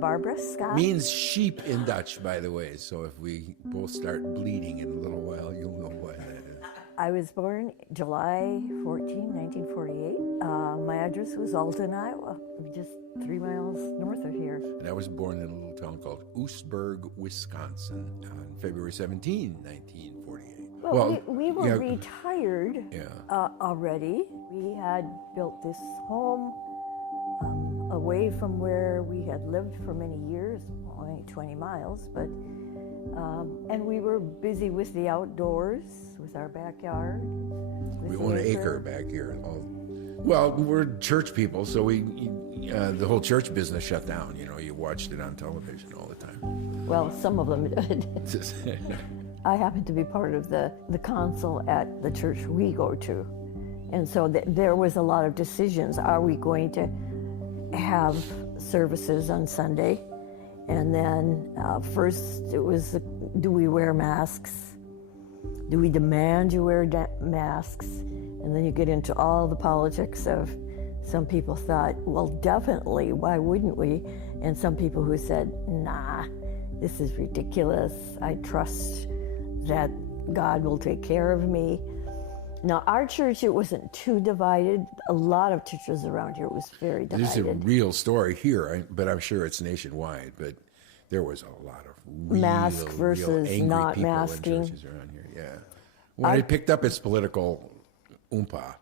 Barbara Scott. Means sheep in Dutch, by the way. So if we both start bleeding in a little while, you'll know why that is. I was born July 14, 1948. My address was Alton, Iowa, just 3 miles north of here. And I was born in a little town called Oostburg, Wisconsin on February 17, 1948. Well, we were retired already. We had built this home away from where we had lived for many years, only 20 miles, but and we were busy with the outdoors, with our backyard. We own an acre back here. Well, we're church people, so the whole church business shut down. You know, you watched it on television all the time. Well, some of them did. I happen to be part of the council at the church we go to. And so there was a lot of decisions. Are we going to have services on Sunday? And then first it was, do we wear masks? Do we demand you wear masks? And then you get into all the politics of, some people thought, well, definitely, why wouldn't we? And some people who said, nah, this is ridiculous. I trust that God will take care of me. Now, our church, it wasn't too divided. A lot of churches around here was very divided. This is a real story here, but I'm sure it's nationwide. But there was a lot of mask versus angry not people masking in churches around here. Yeah, when it picked up its political oompa,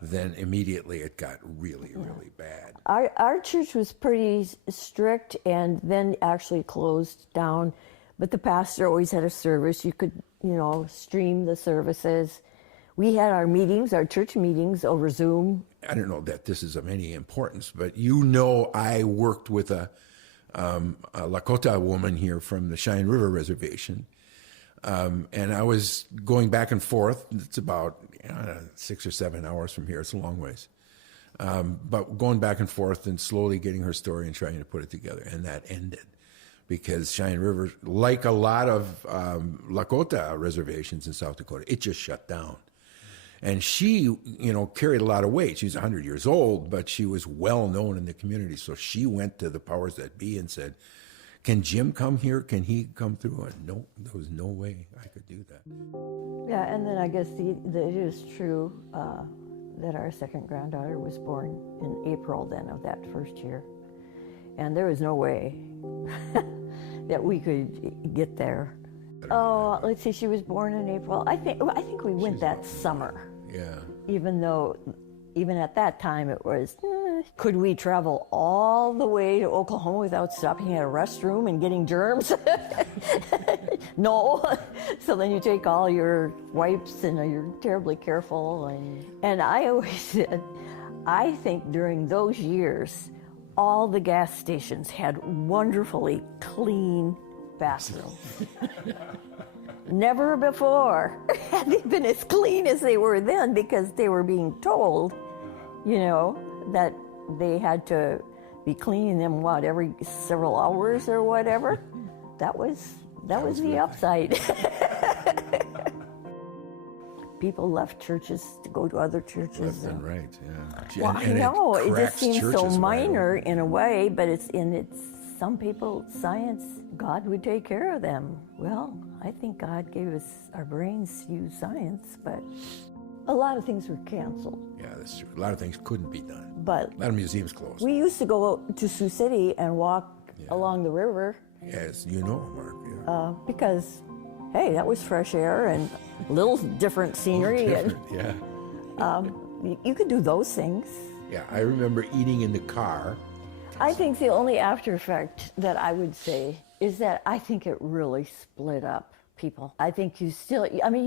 then immediately it got really bad. Our church was pretty strict, and then actually closed down. But the pastor always had a service. You could, stream the services. We had our meetings, our church meetings, over Zoom. I don't know that this is of any importance, but I worked with a Lakota woman here from the Cheyenne River Reservation, and I was going back and forth. It's about 6 or 7 hours from here. It's a long ways, but going back and forth and slowly getting her story and trying to put it together, and that ended. Because Cheyenne River, like a lot of Lakota reservations in South Dakota, it just shut down. And she, carried a lot of weight. She's 100 years old, but she was well known in the community. So she went to the powers that be and said, can Jim come here? Can he come through? And no, there was no way I could do that. Yeah, and then I guess it is true that our second granddaughter was born in April then of that first year. And there was no way that we could get there. Oh, let's see, she was born in April. I think we went that summer. Yeah. Even at that time it was, could we travel all the way to Oklahoma without stopping at a restroom and getting germs? No. So then you take all your wipes and you're terribly careful. And I always said, I think during those years, all the gas stations had wonderfully clean bathrooms. Never before had they been as clean as they were then, because they were being told, that they had to be cleaning them, every several hours or whatever. That was the upside. People left churches to go to other churches. Left and right, yeah. Well, I know, it just seems so minor in a way, but it's some people, science, God would take care of them. Well, I think God gave us our brains to use science, but a lot of things were canceled. Yeah, that's true. A lot of things couldn't be done. But a lot of museums closed. We used to go to Sioux City and walk along the river. Yes, Mark. Yeah. Because, hey, that was fresh air and a little different scenery. Yeah. You could do those things. Yeah, I remember eating in the car. I think the only after effect that I would say is that I think it really split up people. I think you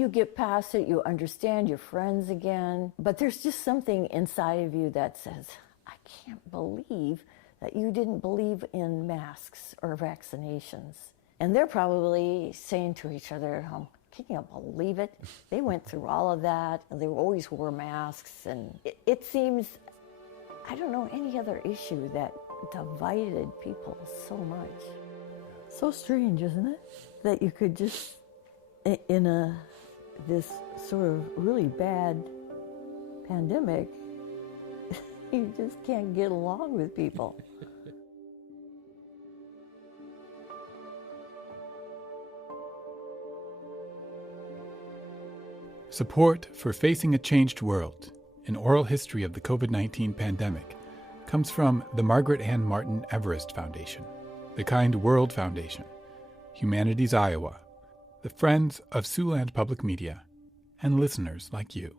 get past it, you understand your friends again, but there's just something inside of you that says, I can't believe that you didn't believe in masks or vaccinations. And they're probably saying to each other at home, can you believe it? They went through all of that, and they always wore masks, and it seems, I don't know any other issue that divided people so much. So strange, isn't it? That you could just, in this sort of really bad pandemic, you just can't get along with people. Support for Facing a Changed World, an oral history of the COVID-19 pandemic, comes from the Margaret Ann Martin Everest Foundation, the Kind World Foundation, Humanities Iowa, the Friends of Siouxland Public Media, and listeners like you.